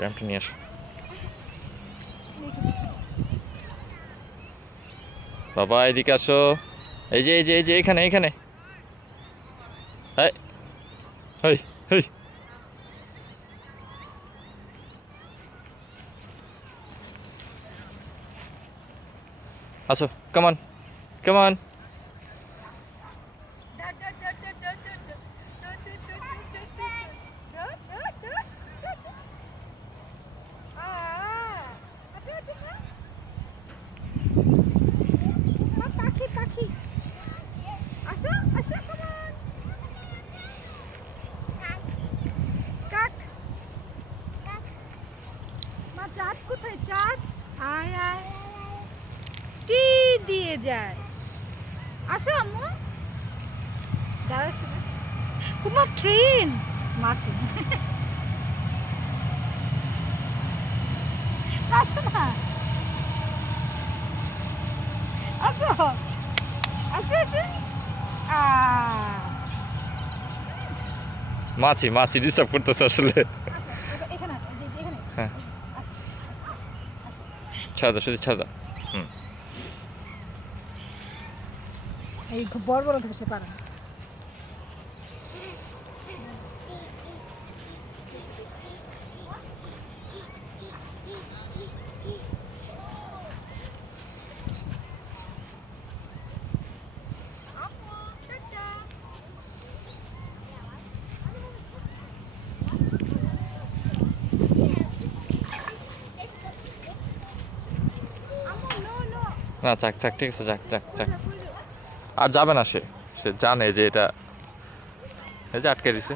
প্রেমটা নিয়ে আসো বাবা, এদিকে আসো। এই যে এই যে এই যে এখানে এখানে। এই হেই হেই, আসো, কামান কামান। পাখি পাখি আসো আসো কামান কাক মা চাঁদ কোথায় চাঁদ আয় আয় টি দিয়ে যায় আসো আম্মু দাঁড়াস কুমা ট্রেন মাছে আসো না আসো আসো আসো মাছি মাছি ডিস্টার্ব করতেছে আসলে। এখানে এখানে হ্যাঁ, ছাড় দাও, শুধু ছাড় দাও। এই খুব বড় বড় থেকে সে পারে না না যাক যাক, ঠিক আছে, যাক যাক যাক। আর যাবে না, সে সে জানে যে এটা, এই যে আটকে দিছে।